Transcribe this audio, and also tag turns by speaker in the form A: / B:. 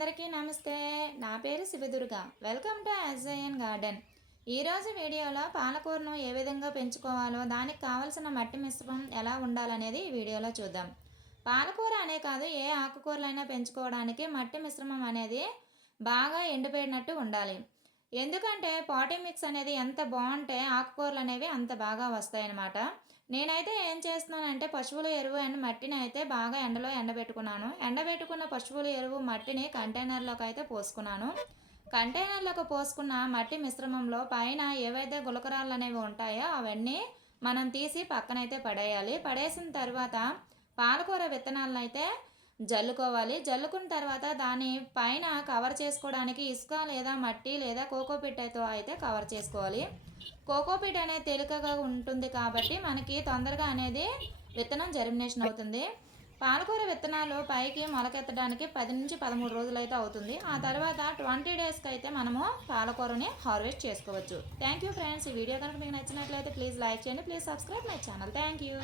A: అందరికీ నమస్తే. నా పేరు Shivadurga. Welcome to SIN garden ఈరోజు వీడియోలో పాలకూరను ఏ విధంగా పెంచుకోవాలో దానికి కావలసిన మట్టి మిశ్రమం ఎలా ఉండాలనేది ఈ వీడియోలో చూద్దాం. పాలకూర అనే కాదు ఏ ఆకుకూరలైనా పెంచుకోవడానికి మట్టి మిశ్రమం అనేది బాగా ఎండిపోయినట్టు ఉండాలి. ఎందుకంటే పాటీ మిక్స్ అనేది ఎంత బాగుంటే ఆకుకూరలు అనేవి అంత బాగా వస్తాయన్నమాట. నేనైతే ఏం చేస్తున్నానంటే పశువుల ఎరువు అండ్ మట్టిని అయితే బాగా ఎండలో ఎండబెట్టుకున్నాను. ఎండబెట్టుకున్న పశువుల ఎరువు మట్టిని కంటైనర్లోకి అయితే పోసుకున్నాను. కంటైనర్లోకి పోసుకున్న మట్టి మిశ్రమంలో పైన ఏవైతే గులకరాళ్ళు అనేవి ఉంటాయో అవన్నీ మనం తీసి పక్కనైతే పడేయాలి. పడేసిన తర్వాత పాలకూర విత్తనాలను అయితే జల్లుకోవాలి. జల్లుకున్న తర్వాత దాని పైన కవర్ చేసుకోవడానికి ఇసుక లేదా మట్టి లేదా కోకోపిట్టతో అయితే కవర్ చేసుకోవాలి. కోకోపిట్ అనేది తేలికగా ఉంటుంది కాబట్టి మనకి తొందరగా అనేది విత్తనం జర్మినేషన్ అవుతుంది. పాలకూర విత్తనాలు పైకి మొలకెత్తడానికి పది నుంచి పదమూడు రోజులు అయితే అవుతుంది. ఆ తర్వాత ట్వంటీ డేస్కి అయితే మనము పాలకూరని హార్వెస్ట్ చేసుకోవచ్చు. Thank you friends. ఈ వీడియో కనుక మీకు నచ్చినట్లయితే ప్లీజ్ లైక్ చేయండి. Please subscribe my channel. Thank you